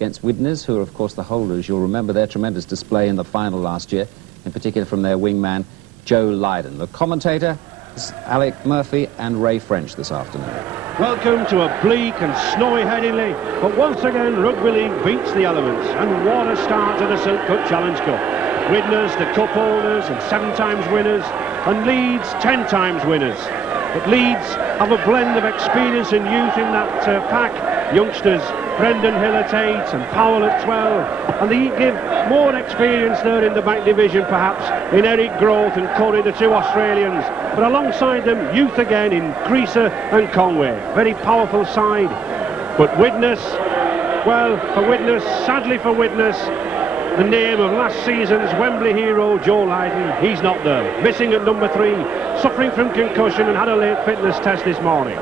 against Widnes, who are, of course, the holders. You'll remember their tremendous display in the final last year, in particular from their wingman, Joe Lydon. The commentator is Alec Murphy and Ray French this afternoon. Welcome to a bleak and snowy Headingley, but once again Rugby League beats the elements, and what a start to the Silk Cut Challenge Cup. Widnes, the cup holders and 7 times winners, and Leeds, 10 times winners. But Leeds have a blend of experience and youth in that pack. Youngsters, Brendan Hill at 8 and Powell at 12. And they give more experience there in the back division, perhaps, in Eric Groth and Curry, the 2 Australians. But alongside them, youth again in Creaser and Conway. Very powerful side. But Widnes, well, for Widnes, sadly for Widnes, the name of last season's Wembley hero, Joe Lydon, he's not there. Missing at number 3, suffering from concussion and had a late fitness test this morning.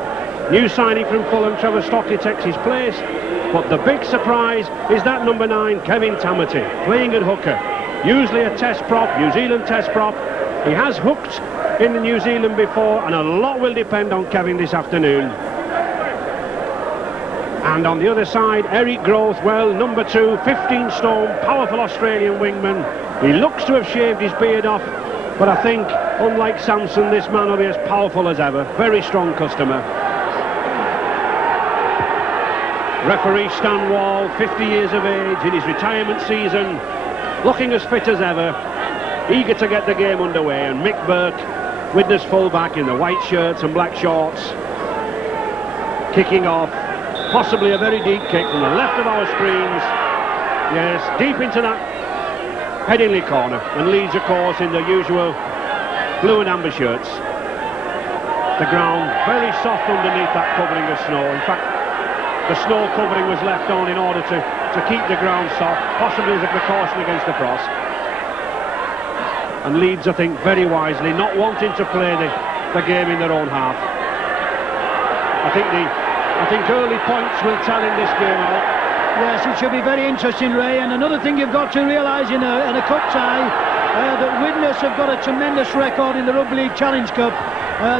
New signing from Fulham, Trevor Stockley takes his place. But the big surprise is that number 9, Kevin Tamati, playing at hooker. Usually a test prop, New Zealand test prop. He has hooked in the New Zealand before, and a lot will depend on Kevin this afternoon. And on the other side, Eric Groth, well, number 2, 15 stone, powerful Australian wingman. He looks to have shaved his beard off, but I think, unlike Samson, this man will be as powerful as ever. Very strong customer. Referee Stan Wall, 50 years of age, in his retirement season, looking as fit as ever, eager to get the game underway. And Mick Burke, Widnes fullback in the white shirts and black shorts, kicking off. Possibly a very deep kick from the left of our screens. Yes, deep into that Headingley corner. And Leeds, of course, in the usual blue and amber shirts. The ground very soft underneath that covering of snow. In fact, the snow covering was left on in order to keep the ground soft, possibly as a precaution against the frost. And Leeds, I think, very wisely, not wanting to play the game in their own half. I think early points will tell in this game out. Yes, it should be very interesting, Ray. And another thing you've got to realise in a cup tie, that Widnes have got a tremendous record in the Rugby League Challenge Cup.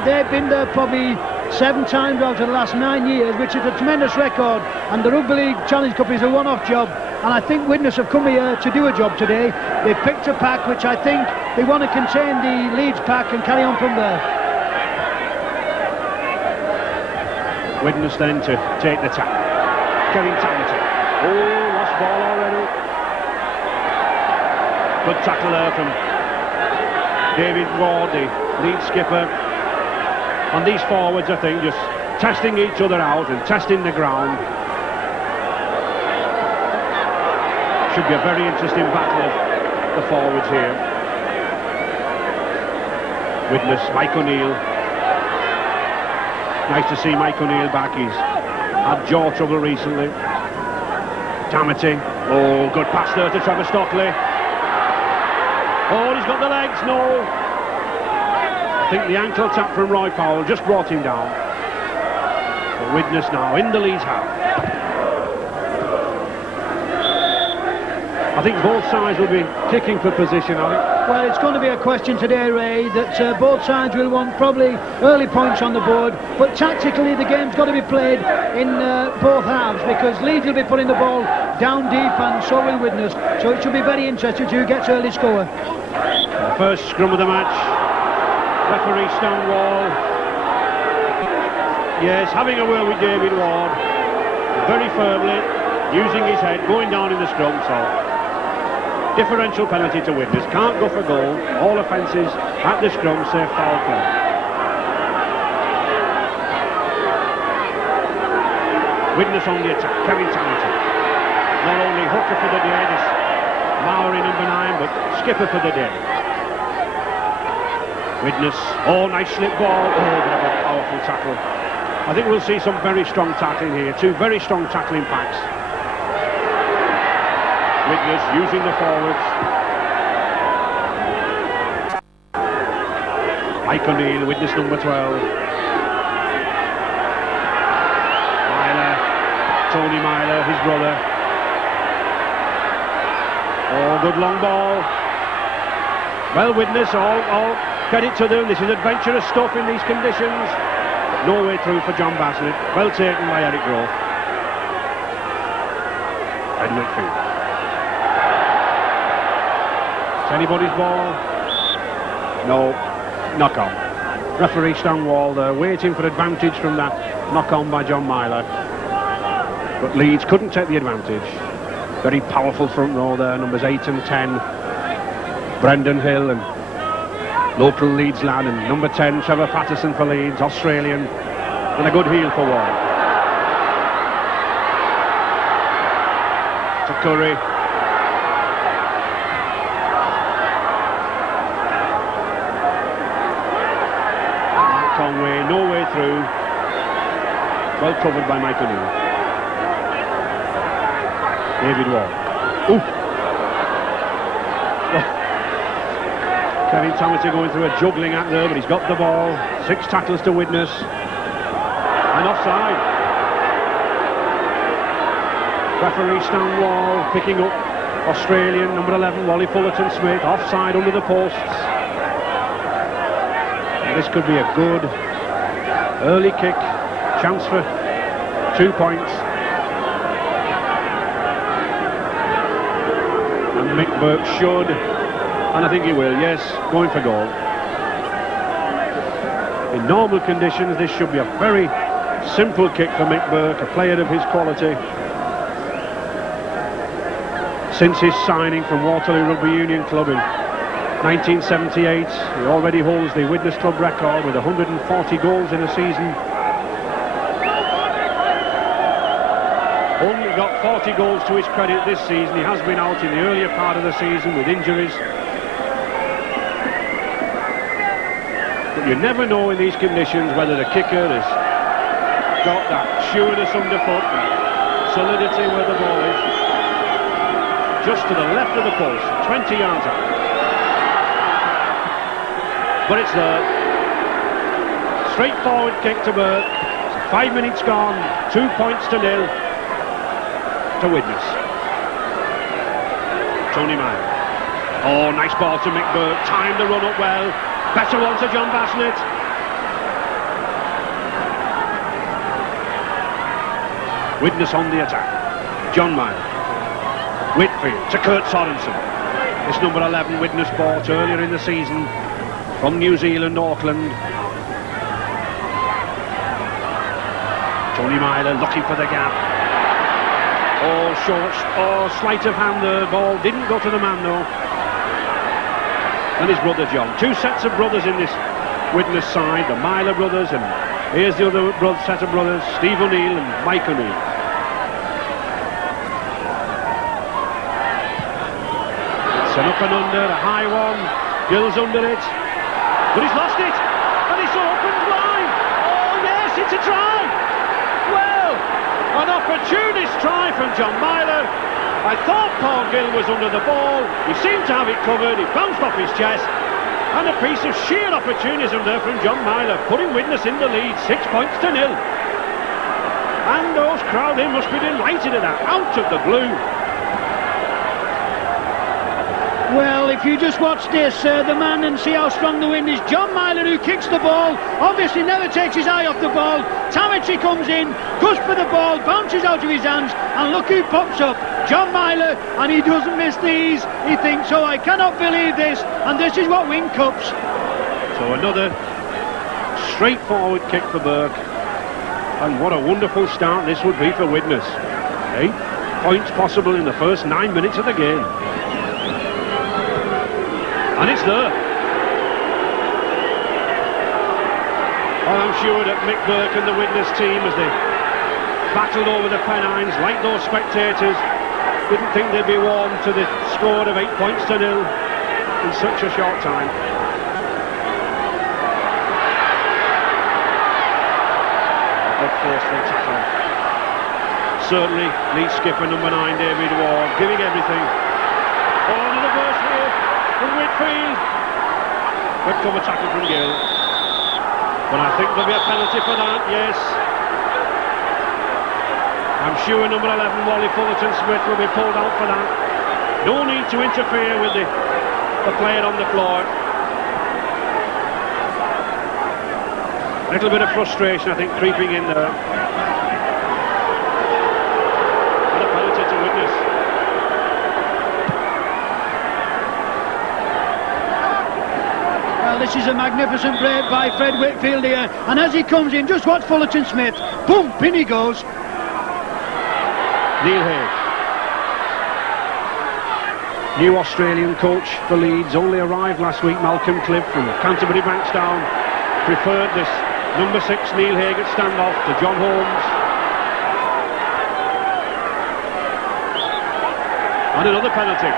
They've been there probably 7 times out of the last 9 years, which is a tremendous record. And the Rugby League Challenge Cup is a one-off job. And I think Widnes have come here to do a job today. They've picked a pack which I think they want to contain the Leeds pack and carry on from there. Widnes then to take the tackle. Kevin Tamati. Oh, lost ball already. Good tackle there from David Ward, the lead skipper. And these forwards, I think, just testing each other out and testing the ground. Should be a very interesting battle of the forwards here. Widnes, Mike O'Neill. Nice to see Mike O'Neill back. He's had jaw trouble recently. Tamati. Oh, good pass there to Trevor Stockley. Oh, he's got the legs. No. I think the ankle tap from Roy Powell just brought him down. So Widnes now in the Leeds half. I think both sides will be kicking for position, I think. Well, it's going to be a question today, Ray, that both sides will want probably early points on the board, but tactically the game's got to be played in both halves, because Leeds will be putting the ball down deep and so will Widnes. So it should be very interesting who gets early score. The first scrum of the match. Referee Stan Wall. Yes, having a word with David Ward. Very firmly, using his head, going down in the scrum, so differential penalty to Widnes. Can't go for goal. All offences at the scrum, save foul play. Widnes on the attack. Kevin Tamati. Not only hooker for the day, this Maori number 9, but skipper for the day. Widnes. Oh, nice slip ball. Oh, what a powerful tackle. I think we'll see some very strong tackling here. 2 very strong tackling packs. Widnes using the forwards. Mike O'Neill, Widnes number 12. Myler, Tony Myler, his brother. Oh, good long ball. Well, Widnes, all credit to them. This is adventurous stuff in these conditions. No way through for John Bassett. Well taken by Eric Groth. Ed Whitfield. It's anybody's ball. No, knock on. Referee Stanwall there, waiting for advantage from that knock on by John Myler. But Leeds couldn't take the advantage. Very powerful front row there, numbers 8 and 10. Brendan Hill and local Leeds lad, and number 10, Trevor Patterson for Leeds, Australian, and a good heel for Ward. To Curry. Mark Conway, no way through. Well covered by Mike O'Neill. David Ward. Ooh. Kevin Tamati going through a juggling act there, but he's got the ball. 6 tackles to Widnes. And offside. Referee Stanwall picking up Australian, number 11, Wally Fullerton-Smith, offside under the posts. And this could be a good early kick, chance for 2 points. And Mick Burke should, and I think he will, yes, going for goal. In normal conditions, this should be a very simple kick for Mick Burke, a player of his quality. Since his signing from Waterloo Rugby Union Club in 1978, he already holds the Widnes Club record with 140 goals in a season. Only got 40 goals to his credit this season. He has been out in the earlier part of the season with injuries. But you never know in these conditions whether the kicker has got that sureness underfoot, and solidity where the ball is. Just to the left of the post, 20 yards out. But it's there. Straightforward kick to Burke. 5 minutes gone, 2 points to 0 to Widnes. Tony Meyer. Oh, nice ball to Mick Burke. Timed the run up well. Better one to John Bassnett. Widnes on the attack. John Meyer. Whitfield to Kurt Sorensen. This number 11 Widnes bought earlier in the season from New Zealand, Auckland. Tony Myler looking for the gap. Oh, short, oh, sleight of hand there. Ball didn't go to the man though. And his brother John. 2 sets of brothers in this Widnes side, the Myler brothers, and here's the other set of brothers, Steve O'Neill and Mike O'Neill. It's an up and under, a high one. Gill's under it, but he's lost it, and it's open wide. Oh yes, it's a try. Well, an opportunist try from John Myler. I thought Paul Gill was under the ball. He seemed to have it covered. It bounced off his chest. And a piece of sheer opportunism there from John Myler, putting Widnes in the lead, 6 points to 0. And those crowd, they must be delighted at that, out of the blue. Well, if you just watch this, the man, and see how strong the wind is. John Myler, who kicks the ball, obviously never takes his eye off the ball. Tamati comes in, goes for the ball, bounces out of his hands, and look who pops up. John Myler, and he doesn't miss these. He thinks, oh, I cannot believe this, and this is what win cups. So another straightforward kick for Burke, and what a wonderful start this would be for Widnes. 8 points possible in the first 9 minutes of the game. And it's there. Well, I'm sure that Mick Burke and the Widnes team, as they battled over the Pennines, like those spectators, didn't think they'd be warm to the score of 8 points to 0 in such a short time. A good forceful tackle. Certainly, lead skipper number 9, David Ward, giving everything. Oh, another burst here from Whitfield. Good cover tackle from Gill. But I think there'll be a penalty for that, yes. I'm sure number 11, Wally Fullerton-Smith, will be pulled out for that. No need to interfere with the player on the floor. A little bit of frustration, I think, creeping in there. And a penalty to Widnes. this is a magnificent break by Fred Whitfield here, and as he comes in, just watch Fullerton Smith, boom, in he goes. Neil Hay, new Australian coach for Leeds, only arrived last week. Malcolm Cliff from Canterbury Bankstown preferred this number 6 Neil Hay at standoff to John Holmes. And another penalty.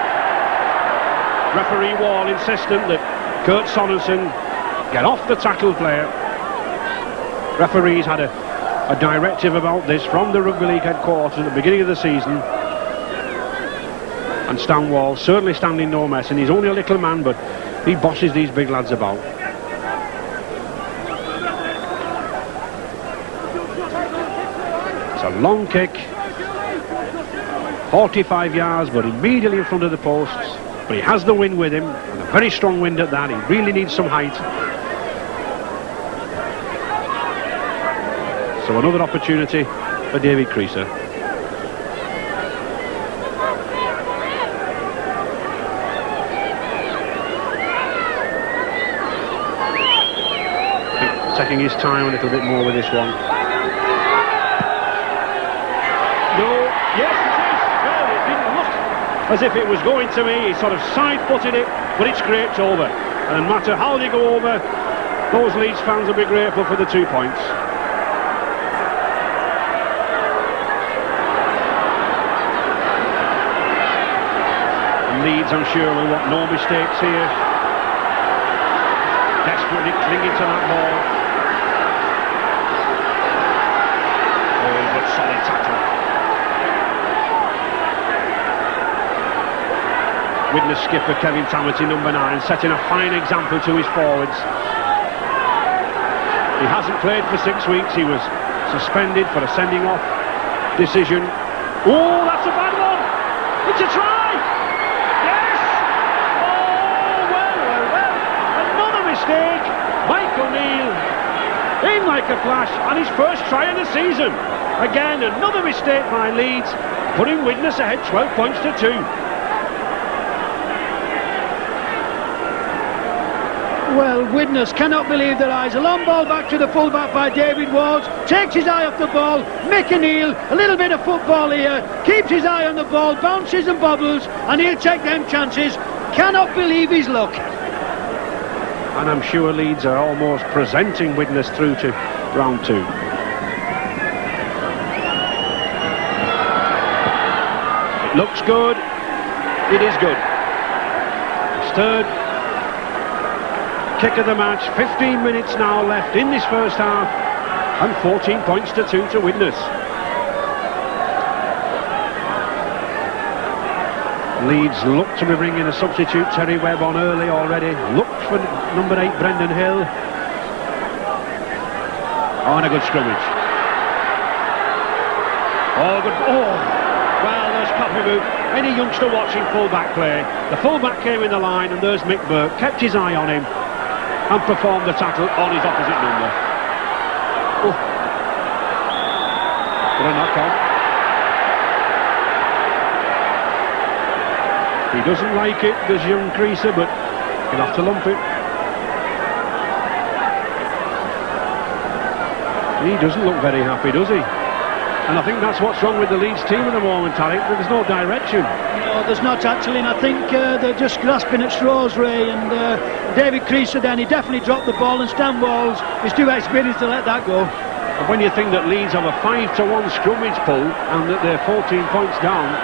Referee Wall insistent that Kurt Sorensen get off the tackle player. Referees had a directive about this from the Rugby League headquarters at the beginning of the season. And Stan Wall certainly standing no mess, and he's only a little man, but he bosses these big lads about. It's a long kick, 45 yards, but immediately in front of the posts. But he has the wind with him, and a very strong wind at that. He really needs some height. So another opportunity for David Creaser. Taking his time a little bit more with this one. No, yes it is. Well, it didn't look as if it was going to me. He sort of side-footed it, but it scraped over. And no matter how they go over, those Leeds fans will be grateful for the 2 points. And Leeds, I'm sure, will want no mistakes here. Desperately clinging to that ball. Solid tackle. Widnes skipper Kevin Tamati, number 9, setting a fine example to his forwards. He hasn't played for 6 weeks. He was suspended for a sending off decision. Oh, that's a bad one. It's a try. Yes. Oh, well. Another mistake. Michael Neal in like a flash, and his first try of the season. Again, another mistake by Leeds, putting Widnes ahead 12 points to 2. Well, Widnes cannot believe their eyes. A long ball back to the fullback by David Wards, takes his eye off the ball. Mick O'Neill, a little bit of football here, keeps his eye on the ball, bounces and bobbles, and he'll take them chances. Cannot believe his luck. And I'm sure Leeds are almost presenting Widnes through to round 2. Looks good. It is good. His third kick of the match. 15 minutes now left in this first half, and 14 points to 2 to Widnes. Leeds look to be bringing a substitute, Terry Webb, on early already. Look for number 8 Brendan Hill. Oh, and a good scrummage. Oh, good. Oh. Well, there's Coffey. Any youngster watching full-back play. The full-back came in the line, and there's Mick Burke, kept his eye on him, and performed the tackle on his opposite number. Oh. What a knock-on. He doesn't like it, does young Creaser, but he'll have to lump it. He doesn't look very happy, does he? And I think that's what's wrong with the Leeds team at the moment, Alec. There's no direction. No, there's not actually, and I think they're just grasping at straws, Ray. And David Creaser then, he definitely dropped the ball, and Stan Walls is too experienced to let that go. And when you think that Leeds have a 5-1 scrummage pull and that they're 14 points down,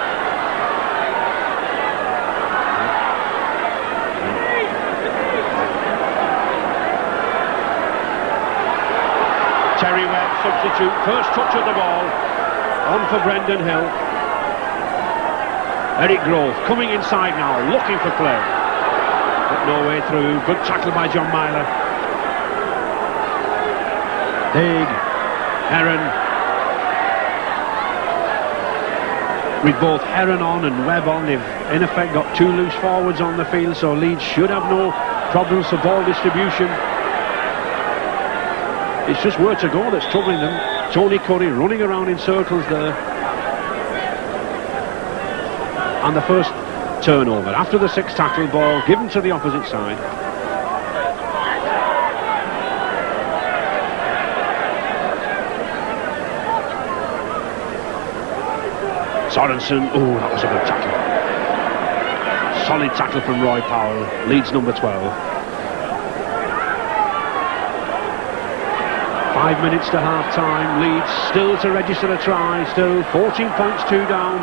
Terry Webb, substitute, first touch of the ball, on for Brendan Hill. Eric Grove coming inside now, looking for play. But no way through. Good tackle by John Myler. Haig, Heron. With both Heron on and Webb on, they've in effect got 2 loose forwards on the field, so Leeds should have no problems for ball distribution. It's just where to go that's troubling them. Tony Curry running around in circles there. And the first turnover after the 6th tackle, ball given to the opposite side. Sorensen, oh, that was a good tackle. Solid tackle from Roy Powell, Leeds number 12. 5 minutes to half-time, Leeds still to register a try, still 14 points, 2 down.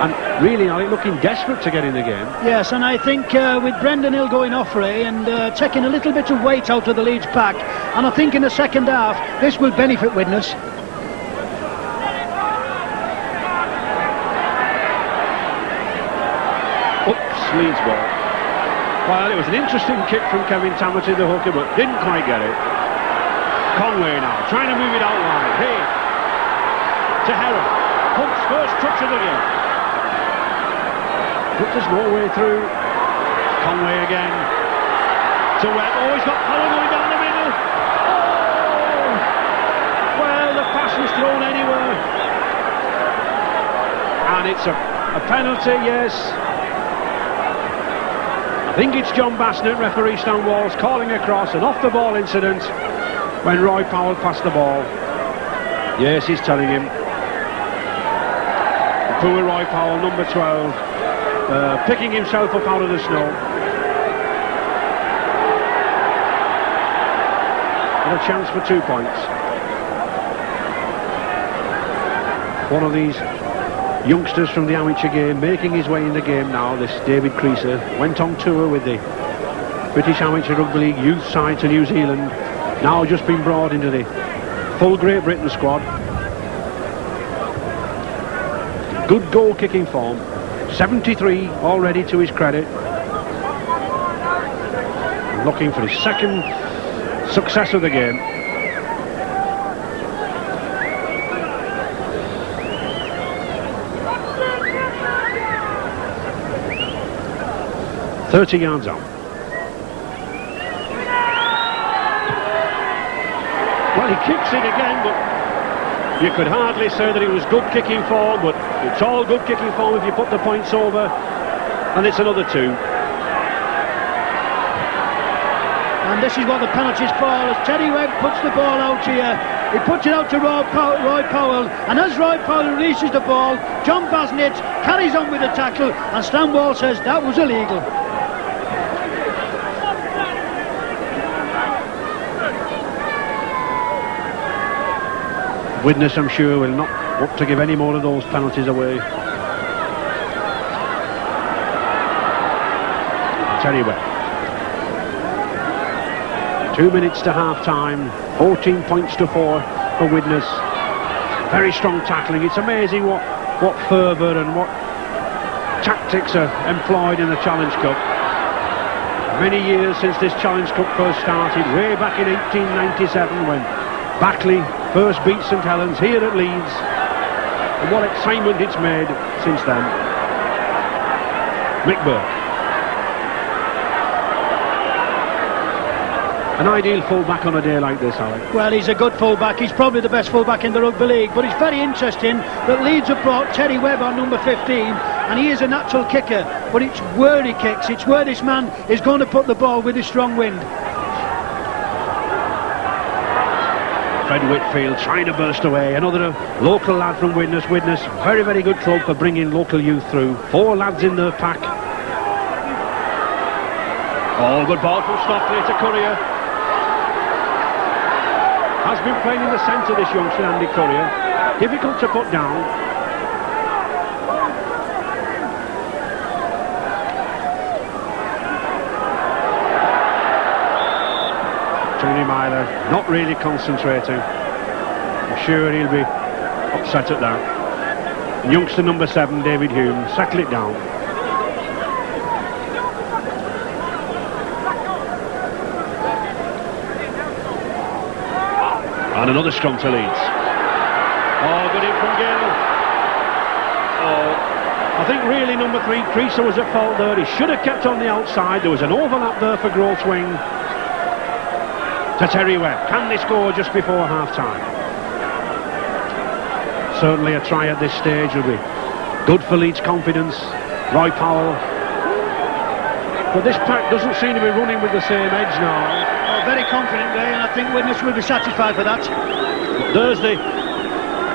And really, are they looking desperate to get in the game? Yes, and I think with Brendan Hill going off, Ray, and taking a little bit of weight out of the Leeds pack, and I think in the second half, this will benefit Widnes. Leeds ball. Well, it was an interesting kick from Kevin Tamati, the hooker, but didn't quite get it. Conway now, trying to move it out wide. Here, to Heron. Hunt's first touch of the game. But there's no way through. Conway again. To Webb. Oh, he's got Powell going down the middle. Oh! Well, the pass was thrown anywhere. And it's a penalty, yes. I think it's John Bassnett, referee Stan Walls, calling across an off-the-ball incident when Roy Powell passed the ball. Yes, he's telling him. Poor Roy Powell, number 12, picking himself up out of the snow. And a chance for 2 points. One of these youngsters from the amateur game making his way in the game now, this David Creaser, went on tour with the British Amateur Rugby League youth side to New Zealand, now just been brought into the full Great Britain squad. Good goal kicking form, 73 already to his credit, looking for his second success of the game. "30 yards out." Well, he kicks it again, but you could hardly say that it was good kicking form, but it's all good kicking form if you put the points over, and it's another 2. And this is what the penalty's for, as Teddy Webb puts the ball out here. He puts it out to Roy Powell, and as Roy Powell releases the ball, John Bassnett carries on with the tackle, and Stan Wall says that was illegal. Widnes, I'm sure, will not want to give any more of those penalties away. Teddy Webb. 2 minutes to half-time, 14 points to 4 for Widnes. Very strong tackling. It's amazing what fervour and what tactics are employed in the Challenge Cup. Many years since this Challenge Cup first started, way back in 1897 when Backley first beat St Helens here at Leeds, and what excitement it's made since then. Mick Burke. An ideal full-back on a day like this, Alec. Well, he's a good full-back. He's probably the best full-back in the Rugby League, but it's very interesting that Leeds have brought Teddy Webb on number 15, and he is a natural kicker, but it's where he kicks, it's where this man is going to put the ball with his strong wind. Fred Whitfield trying to burst away. Another local lad from Widnes. Widnes, very, very good club for bringing local youth through. 4 lads in their pack. Oh, good ball from Stockley to Courier. Has been playing in the centre, this youngster, Andy Courier. Difficult to put down. Tony Myler not really concentrating. I'm sure he'll be upset at that. And youngster number 7, David Hume, settle it down. And another scrum to Leeds. Oh, good in from Gill. Oh, I think really number 3, Creaser, was at fault there. He should have kept on the outside. There was an overlap there for Groth's wing. To Terry Webb. Can they score just before half-time? Certainly a try at this stage will be good for Leeds' confidence. Roy Powell. But this pack doesn't seem to be running with the same edge now. Oh, very confident, Ray, and I think Widnes will be satisfied for that. There's the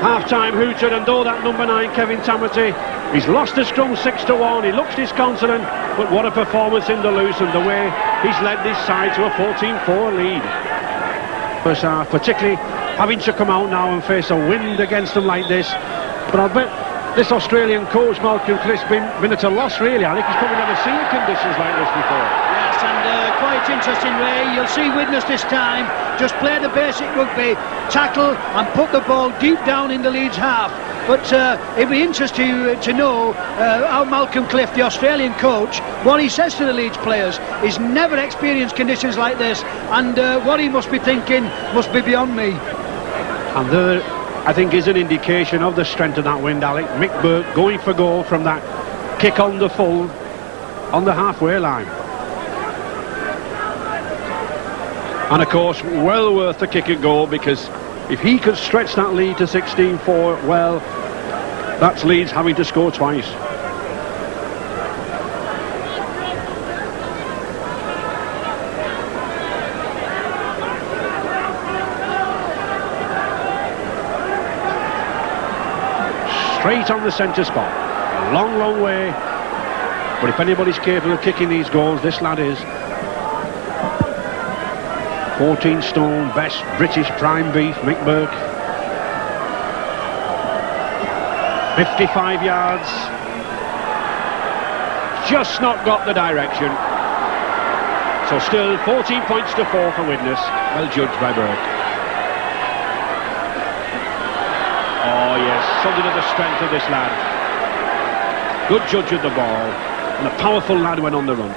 Half-time hooted, and though that number 9, Kevin Tamati, he's lost the scrum 6-1, he looks disconsolate, but what a performance in the loose, and the way he's led this side to a 14-4 lead. First half, particularly having to come out now and face a wind against them like this. But I bet this Australian coach, Malcolm Cliff's been at a loss, really. I think he's probably never seen conditions like this before. Yes, and quite interesting, Ray. You'll see Widnes this time just play the basic rugby, tackle and put the ball deep down in the Leeds half. But it'd be interesting to know how Malcolm Cliff, the Australian coach, what he says to the Leeds players. He's never experienced conditions like this, and what he must be thinking must be beyond me. And there, I think, is an indication of the strength of that wind, Alec. Mick Burke going for goal from that kick on the full, on the halfway line. And of course, well worth the kick and goal, because if he could stretch that lead to 16-4, well, that's Leeds having to score twice. Straight on the centre spot. A long, long way. But if anybody's capable of kicking these goals, this lad is. 14 stone, best British prime beef, Mick Burke. 55 yards. Just not got the direction. So still 14 points to 4 for Widnes. Well judged by Burke. Oh yes, something of the strength of this lad. Good judge of the ball. And a powerful lad when on the run.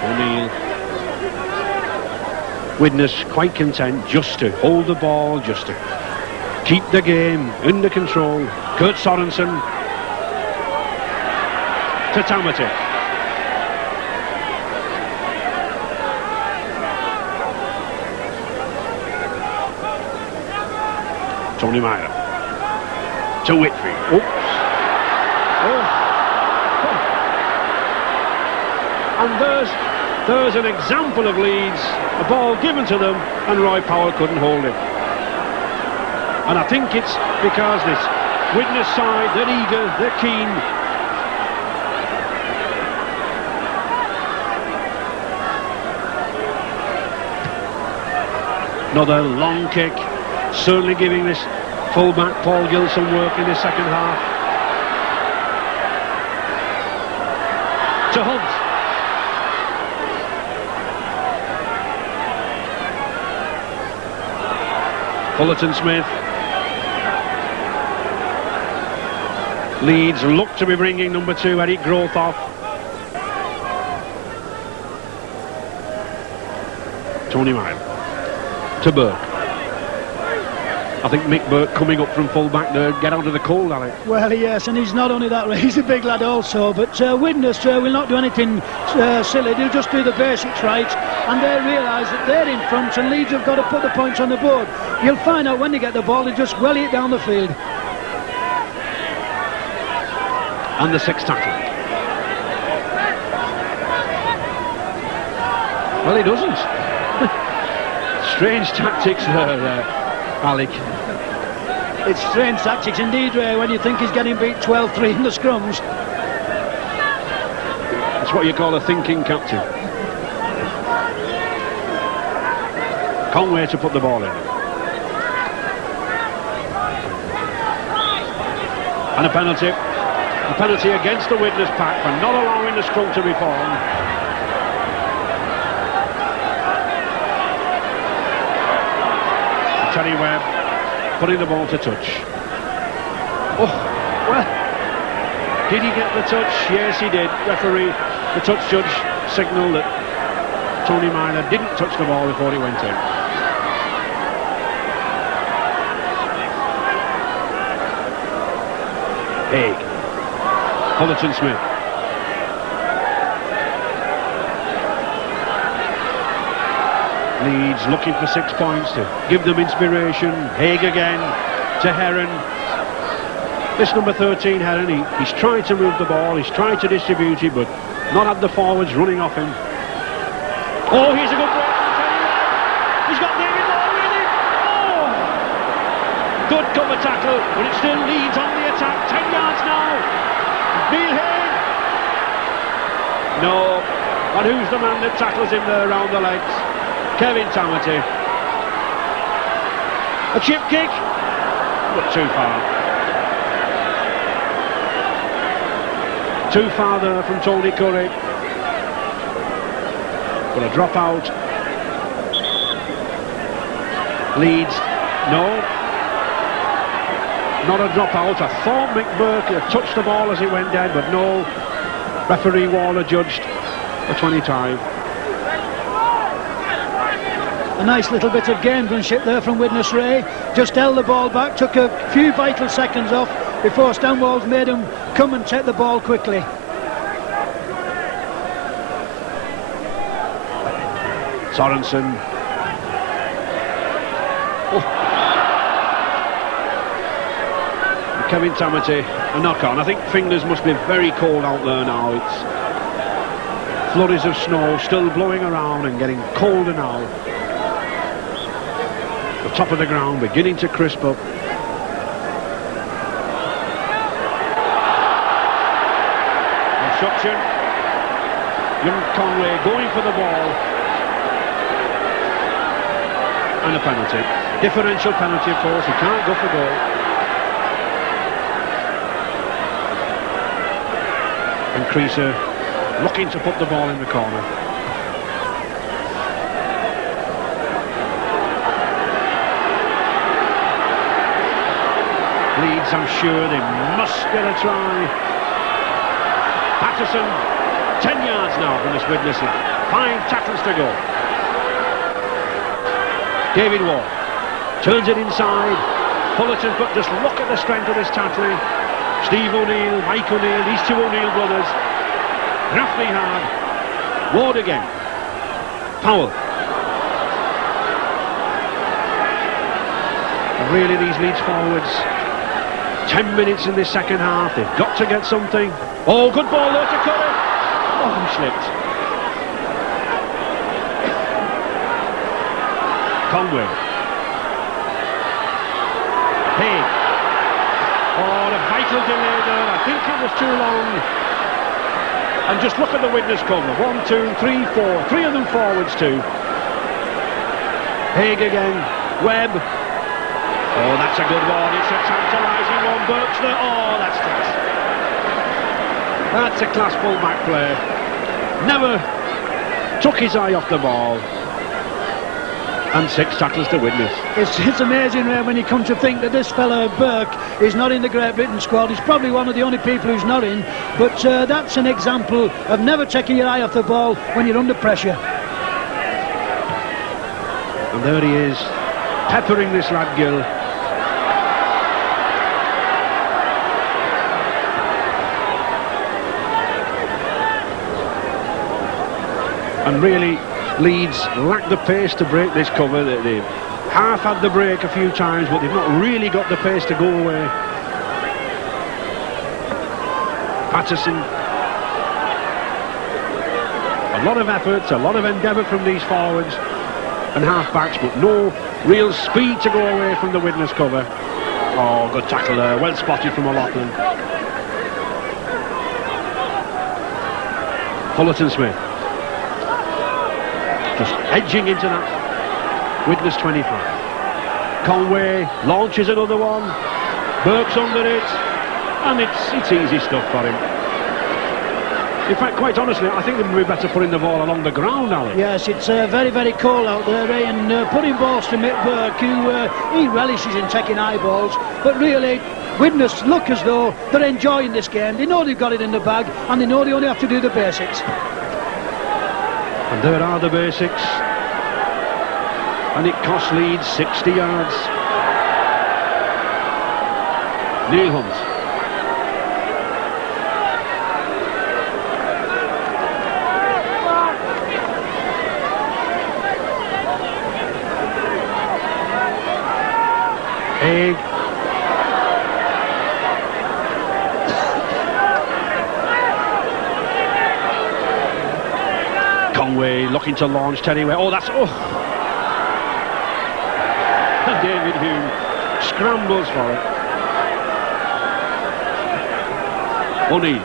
O'Neill. Widnes quite content just to hold the ball, just to keep the game under control. Kurt Sorensen to Tamati. Tony Meyer to Whitfield. Oops. Oh. And there's an example of Leeds, a ball given to them, and Roy Powell couldn't hold it. And I think it's because this Widnes side, they're eager, they're keen. Another long kick, certainly giving this fullback Paul Gill some work in the second half. To Hunt. Fullerton Smith. Leeds look to be bringing number 2, Eric Groth, off. Tony Meyer to Burke. I think Mick Burke coming up from full-back there, get out of the cold, Alec. Well, yes, and he's not only that, he's a big lad also, but Widnes will not do anything silly. They'll just do the basics right, and they realise that they're in front, and Leeds have got to put the points on the board. You'll find out when they get the ball, they just welly it down the field. And the 6th tackle. Well, he doesn't. Strange tactics there, Alec. It's strange tactics indeed, Ray, when you think he's getting beat 12-3 in the scrums. That's what you call a thinking captain. Conway to put the ball in. And a penalty. A penalty against the Widnes pack for not allowing the scrum to be formed. Terry Webb putting the ball to touch. Oh, well, did he get the touch? Yes, he did. Referee, the touch judge, signalled that Tony Meyer didn't touch the ball before he went in. Haig. Fullerton Smith. Leeds looking for 6 points to give them inspiration. Haig again to Heron. This number 13, Heron, he's tried to move the ball, he's tried to distribute it, but not had the forwards running off him. Oh, here's a good break from Terry Webb. He's got David Moore with him. Good cover tackle, but it still leads on the attack. 10 yards now. Neil Hayne. No. And who's the man that tackles him there around the legs? Kevin Tamati. A chip kick, but too far. Too far there from Tony Curry. But a drop out. Leeds, no. Not a drop out. I thought McBurke had touched the ball as it went dead, but no. Referee Waller judged a 20-time. A nice little bit of gamemanship there from Widnes Ray. Just held the ball back, took a few vital seconds off before Stanwell's made him come and take the ball quickly. Sorensen. Oh. Kevin Tamati, a knock on. I think fingers must be very cold out there now. It's flurries of snow still blowing around and getting colder now. The top of the ground beginning to crisp up. Obstruction. Young Conway going for the ball. And a penalty. Differential penalty, of course. He can't go for goal. And Creaser looking to put the ball in the corner. Leeds, I'm sure they must get a try. Patterson, 10 yards now from this Widnes line. 5 tackles to go. David Ward turns it inside. Fullerton, but just look at the strength of this tackling. Steve O'Neill, Mike O'Neill, these two O'Neill brothers. Roughly hard. Ward again. Powell. And really, these Leeds forwards, 10 minutes in this second half, they've got to get something. Oh, good ball there to Curry. Oh, he slipped. Conway. Hey. Oh, the vital delay there. I think it was too long. And just look at the Widnes cover. 1, 2, 3, 4. 3 of them forwards too. Haig again. Webb. Oh, that's a good one. It's a tantalising one. Burke's there. Oh, that's class. That's a class full-back play. Never took his eye off the ball. And 6 tackles to Widnes. It's amazing, Ray, when you come to think that this fella Burke is not in the Great Britain squad. He's probably one of the only people who's not in, but that's an example of never taking your eye off the ball when you're under pressure. And there he is, peppering this lad Gill. And really, Leeds lack the pace to break this cover. They've half had the break a few times, but they've not really got the pace to go away. Patterson. A lot of effort, a lot of endeavour from these forwards and half-backs, but no real speed to go away from the Widnes cover. Oh, good tackle there. Well spotted from O'Loughlin. Fullerton Smith. Just edging into that Widnes 25. Conway launches another one. Burke's under it. And it's easy stuff for him. In fact, quite honestly, I think it would be better putting the ball along the ground, Alex. Yes, it's very, very cold out there, Ray, and putting balls to Mick Burke, who he relishes in taking high balls, but really, Widnes look as though they're enjoying this game. They know they've got it in the bag, and they know they only have to do the basics. And there are the basics. And it costs Leeds 60 yards. Neil Hunt. Haig. Conway looking to launch Terry Webb. Oh, that's... Oh! And David Hume scrambles for it. O'Neill.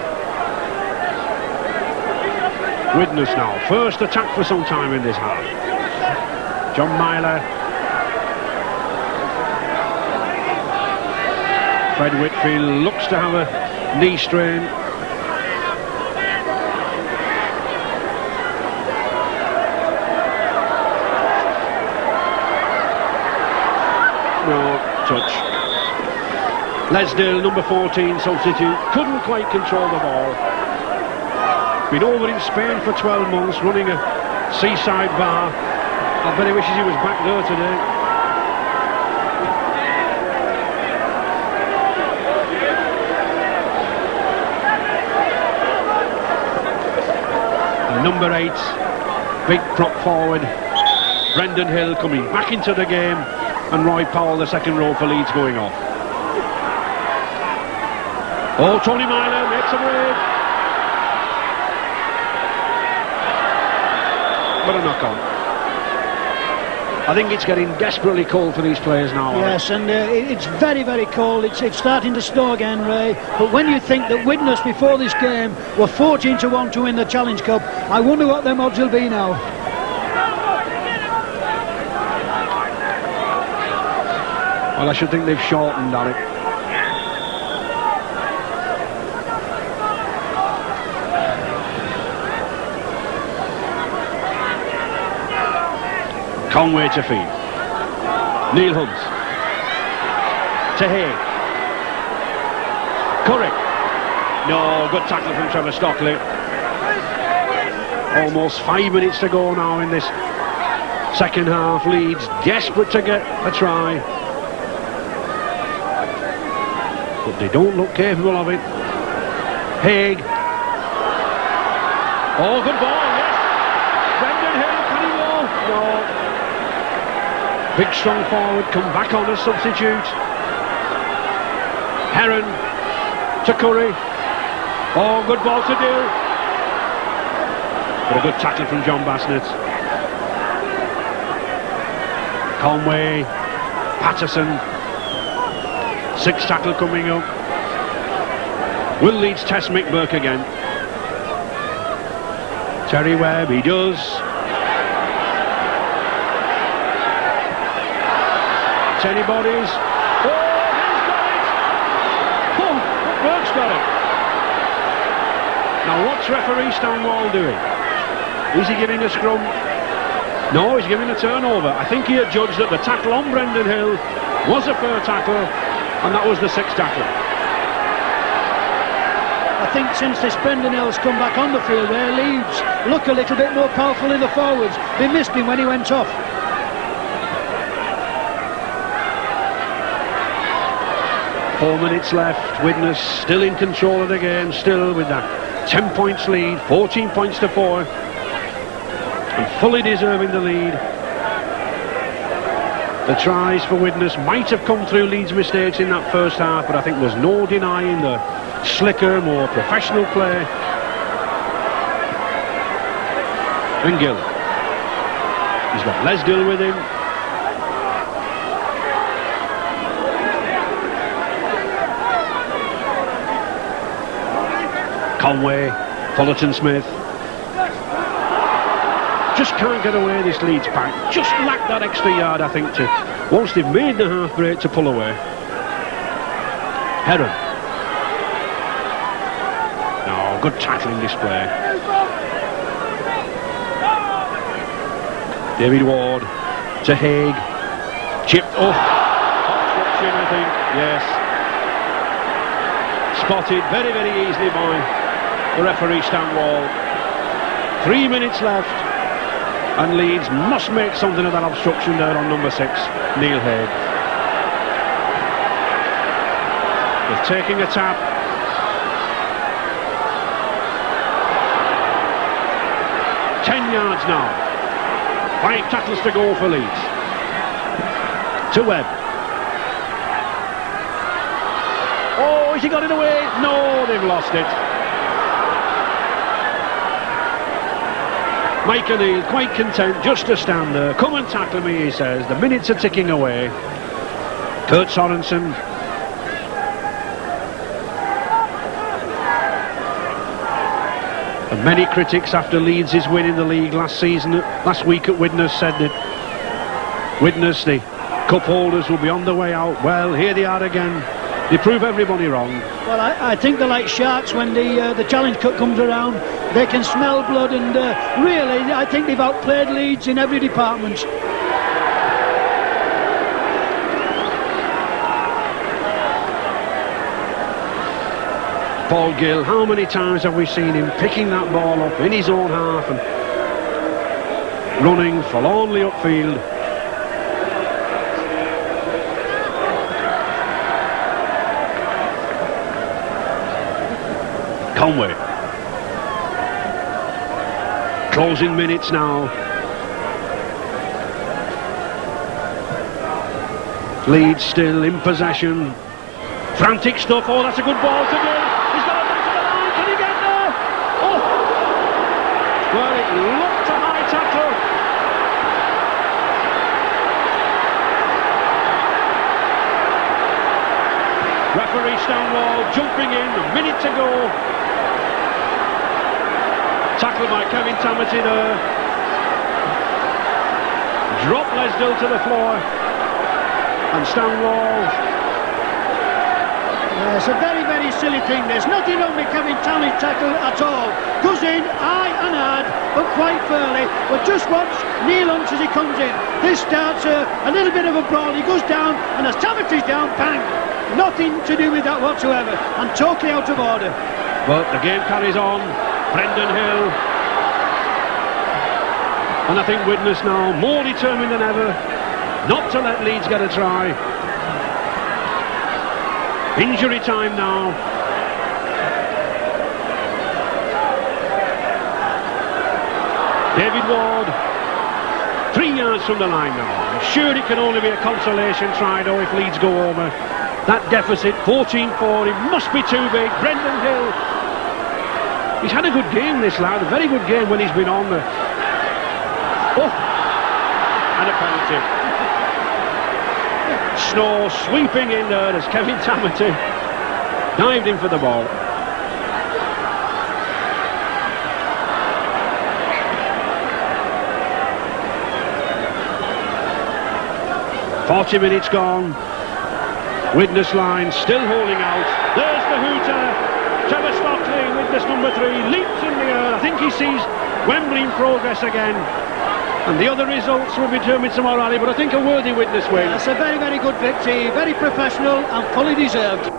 Widnes now, first attack for some time in this half. John Myler. Fred Whitfield looks to have a knee strain. No touch. Lesdale, number 14, substitute, couldn't quite control the ball. Been over in Spain for 12 months, running a seaside bar. I bet he wishes he was back there today. And number 8, big prop forward, Brendan Hill coming back into the game, and Roy Powell, the second row for Leeds, going off. Oh, Tony Myler makes a break. But a knock on. I think it's getting desperately cold for these players now. Yes, and it's very, very cold. It's starting to snow again, Ray. But when you think that Widnes before this game were 14-1 to win the Challenge Cup, I wonder what their odds will be now. Well, I should think they've shortened, Alec. Conway to feed. Neil Hunt. To Hay. Curry. No, good tackle from Trevor Stockley. Almost 5 minutes to go now in this second half. Leeds desperate to get a try. But they don't look capable of it. Haig. Oh, good ball, yes. Brendan Hill, can he go? No. Big strong forward, come back on as substitute. Heron to Curry. Oh, good ball to Dill. But a good tackle from John Bassnett. Conway, Patterson. 6th tackle coming up. Will Leeds test Mick Burke again? Terry Webb, he does. Anybody's. Oh, he's got it! Oh, Burke's got it. Now, what's referee Stanwall doing? Is he giving a scrum? No, he's giving a turnover. I think he had judged that the tackle on Brendan Hill was a fair tackle, and that was the 6th tackle. I think since this Brendan Hill's come back on the field, where Leeds look a little bit more powerful in the forwards. They missed him when he went off. 4 minutes left. Widnes still in control of the game, still with that 10 points lead, 14 points to 4, and fully deserving the lead. The tries for Widnes might have come through Leeds' mistakes in that first half, but I think there's no denying the slicker, more professional play. And Gill. He's got Lesdale with him. Conway, Fullerton Smith. Just can't get away, this Leeds pack. Just lack that extra yard, I think, to once they've made the half break, to pull away. Heron. No, good tackling display. David Ward to Haig. Chipped off. Obstruction, I think. Yes. Spotted very, very easily by the referee Stanwall. 3 minutes left, and Leeds must make something of that obstruction there on number 6, Neil Haig. They're taking a tap. Ten yards now. 5 tackles to go for Leeds. To Webb. Oh, has he got it away? No, they've lost it. Mike O'Neill quite content just to stand there. Come and tackle me, he says. The minutes are ticking away. Kurt Sorensen. And many critics after Leeds' win in the league last week at Widnes said that Widnes, the cup holders, will be on the way out. Well, here they are again. They prove everybody wrong. Well, I think they're like sharks when the Challenge Cup comes around. They can smell blood, and really, I think they've outplayed Leeds in every department. Paul Gill, how many times have we seen him picking that ball up in his own half and running forlornly upfield? Conway. Closing minutes now. Leeds still in possession. Frantic stuff. Oh, that's a good ball to do. He's got it back to the line. Can he get there? Oh! Well, it looked a high tackle. Referee Stanwall jumping in, a minute to go. Tackled by Kevin Tamati there. Drop Lesdell to the floor. And Stanwall. It's a very, very silly thing. There's nothing wrong with Kevin Tamati's tackle at all. Goes in, high and hard, but quite fairly. But just watch Neil Hunt as he comes in. This starts a little bit of a brawl. He goes down, and as Tamati's down, bang! Nothing to do with that whatsoever, and totally out of order. But the game carries on. Brendan Hill. And I think Widnes now more determined than ever not to let Leeds get a try. Injury time now. David Ward, 3 yards from the line now. I'm sure it can only be a consolation try though if Leeds go over. That deficit, 14-4, it must be too big. Brendan Hill. He's had a good game, this lad, a very good game when he's been on there. Oh, and a penalty. Snow sweeping in there as Kevin Tamati dived in for the ball. "40 minutes gone. Widnes line still holding out. There's the hooter. Trevor Stockley, Widnes number 3, leaps in the air. I think he sees Wembley in progress again. And the other results will be determined tomorrow, Ali, but I think a worthy Widnes win. It's a very, very good victory, very professional and fully deserved.